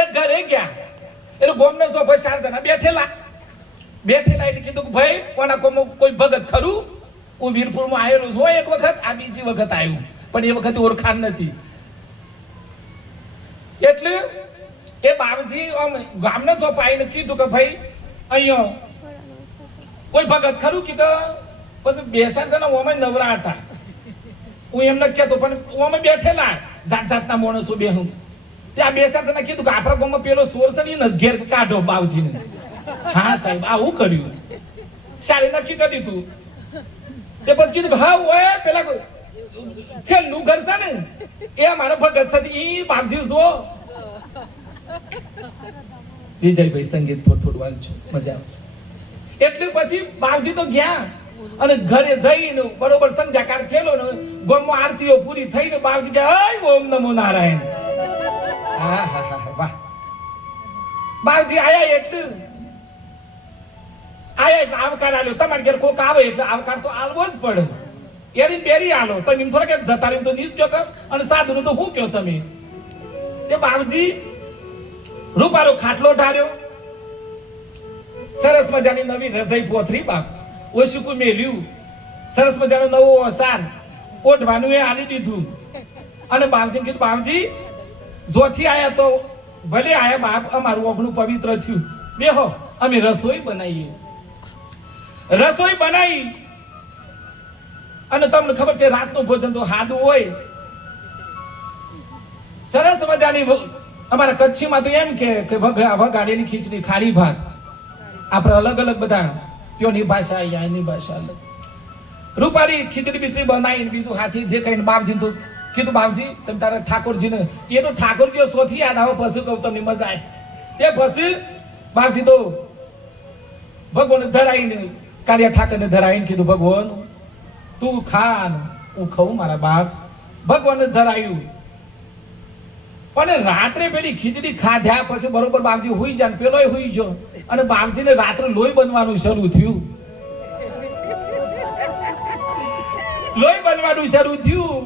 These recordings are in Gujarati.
એક ઘરે ગયા એટલે ગોમને જો ભાઈ 4 જણા બેઠેલા એટલે કીધું કે ભાઈ કોના કોઈ ભગત ખરું? હું વીરપુરમાં આવેલો છું એક વખત, આ બીજી વખત આવ્યું, પણ એ વખતે ઓળખાણ નથી. એટલે એ બાપજી આમ ગામને જો પાઈને કીધું કે ભાઈ અહીંયા કોઈ ભગત ખરું? કે પછી 2-4 જણા ઓમાં નવરા હતા. હું એમને કહેતો પણ ઓમાં બેઠેલા જાત જાતના માણસો બેહું. ત્યાં 2-4 જણા કીધું કે આપણા ગામમાં પેલો સોર છે ને ઘેર કાઢો બાવજીને. હા સાહેબ આવું કર્યું. સારી નક્કી કરી દીધું. તે પછી કીધું હા ઓય પેલા છેલ્લું ઘર છે ને એ અમારા ભગત છે ઈ બાપજી જો. વિજયભાઈ સંગીત થોડું વાંચો મજા આવશે. એટલે પછી બાપજી તો ગયા અને ઘરે જઈને બરોબર સંધ્યાકાળ થયેલો ને ગોમમાં આરતીઓ પૂરી થઈને બાપજી કે ઓમ નમો નારાયણ. હા હા હા વાહ. બાપજી આયા એટલે આવકાર આલ્યો. તમારે ઘેર કોક આવે એટલે આવકાર તો આલવો જ પડે. એની બેરી આલો તમે થોડા કે જતા રહ્યું તો નીચ કર અને સાધુનું તો હું કયો તમે. તે બાપજી રૂપારો ખાટલો ઢાર્યો, સરસ મજાની નવી રજાઈ પોથરી બાપ ઓશીકું મેલ્યું, સરસ મજાનો નવો ઓસાર ઓઢવાનું એ આલી દીધું. અને બાપજીને કીધું બાપજી જોથી આયા તો ભલે આયા બાપ, અમારું ઓગણું પવિત્ર થયું, બેહો અમે રસોઈ બનાવીએ. રસોઈ બનાવી અને તમને ખબર છે રાતનું ભોજન તો સાદું હોય. સરસ મજાની અમારા કચ્છીમાં તો એમ કે વગાડેલી ખીચડી, ખારી ભાત. આપણે અલગ અલગ બધા ત્યોની ભાષા અહીંયાની ભાષા અલગ. રૂપારી ખીચડી બીચડી બનાવીને બીજું હાથી જે કહીને બાપજીને તો કીધું બાપજી તમે તારા ઠાકોરજીને, એ તો ઠાકોરજીઓ સોથી યાદ આવે પછી કહું તમને મજા આવે. તે પછી બાપજી તો ભગવાન ધરાઈને કાળિયા ઠાકરને ધરાઈને કીધું ભગવાન તું ખા હું ખાઉં મારા બાપ. ભગવાનને ધરાયું. પણ રાત્રે પેલી ખીચડી ખાધ્યા પછી બરોબર બાપજી હુઈ જાય, પેલોય હુઈ જો અને બાપજીને રાત્રે લોહી બનવાનું શરૂ થયું. લોહી બનવાનું શરૂ થયું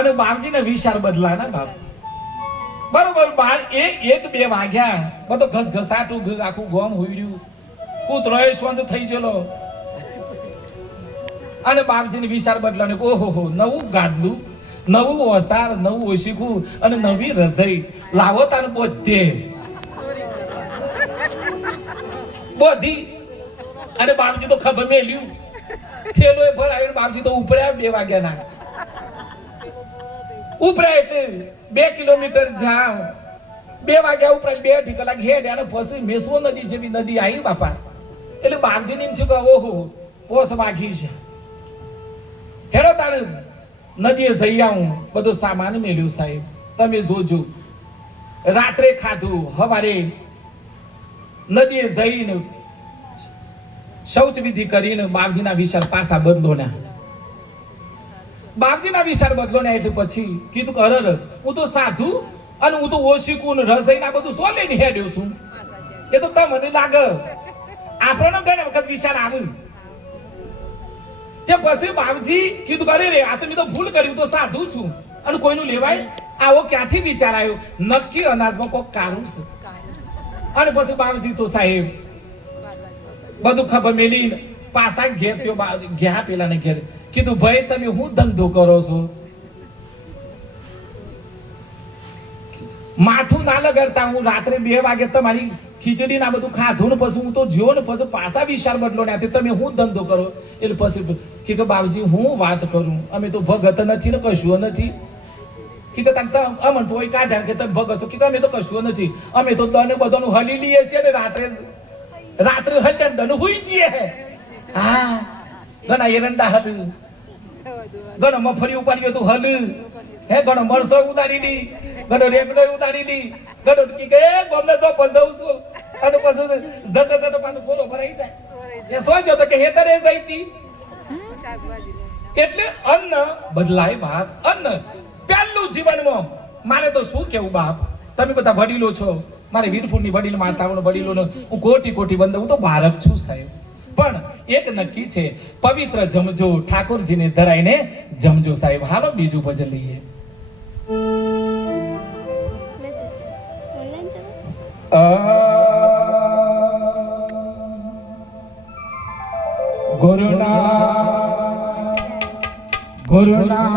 અને બાપજીને વિચાર બદલા ના બાપ. બરોબર 1-2 વાગ્યા બધો ઘસઘસાટું આખું ગોમ હુઈ કૂતરોય સ્વંત થઈ ગયેલો અને બાપજીને વિચાર બદલાને ઓહો નવું ગાદલું, નવું ઓસાર, નવું ઓશીકું અને નવી રજાઈ લાવો તાને બધી. અને બાપજી તો ખબર મેલ્યું થેલો એ ભરાય. બાપજી તો ઉપર્યા 2 વાગ્યાના. ઉપર્યા એટલે 2 કિલોમીટર જાવ, 2 વાગ્યા ઉપરાય 2 કલાક હેડ અને પછી મેસવો નદી જેવી નદી આવી બાપા. એટલે બાપજીને એમ થયું કે ઓહો પોસ વાગી છે, હેરો તારે નદીએ જઈ આવું. બધો સામાન મેલ્યું સાહેબ, તમે જોજો. રાત્રે ખાધું, હવારે નદીએ જઈને શૌચ વિધિ કરીને બાપજીના વિચાર પાછા બદલો ના. બાપજીના વિચાર બદલો ને એટલે પછી કીધું કે અરર હું તો સાધુ અને હું તો ઓશીકું રજાઈના બધું સો લઈને હેડ્યો છું. એ તો તમને લાગે આપણને ઘણી વખત વિચાર આવે. તે પછી બાપજી કીધું કરે રે આ તો મેં તો ભૂલ કર્યું, તો સાધુ છું અને કોઈનું લેવાય આવો ક્યાંથી વિચાર આવ્યો? નક્કી અનાજમાં કોક કારું છે. અને પછી બાપજી તો સાહેબ બધું ખબર મેલી પાછા ઘેર થયો. ગયા પેલાને ઘેર કીધું ભાઈ તમે હું ધંધો કરો છો? માથું ના લગાડતા હું રાત્રે 2 વાગે તમારી ખીચડી ના બધું ખાધું ને પછી હું તો જ્યો ને પછી પાછા વિચાર બદલો ને તમે હું ધંધો કરો? એટલે પછી કે બાબજી હું વાત કરું, અમે તો ભગત નથી ને કશું નથી. કે અમન તો કાઢ્યા કે તમે ભગત છો? કે અમે તો કશું નથી, અમે તો દને બધાનું હલી લઈએ છીએ ને રાત્રે હલ્યા દન હુઈ જઈએ. હા ઘણા એરંડા હલ, ઘણો મફરી ઉપાડ્યો તું હલ, હે ઘણો મરસો ઉતારી દી, ઘણો રેગડો ઉતારી દી, ઘણો કે ગોમને તો પજાવું છું અને પછી જતા જતા પાછું બોલો ભરાઈ જાય. એ સોચ્યો તો કે હેતરે જઈતી. એટલે અન્ન બદલાય બાપ. અન્ન પહેલું જીવનમાં મારે તો શું કેવું બાપ, તમે બધા વડીલો છો, મારે વીરપુરની વડીલ માતાઓનો વડીલોનો હું કોટી કોટી વંદન. હું તો બાળક છું સાહેબ, પણ એક નક્કી છે પવિત્ર જમજો, ઠાકોરજીને ધરાઈને જમજો સાહેબ. હાલો બીજું ભજન લઈએ. ગુરુના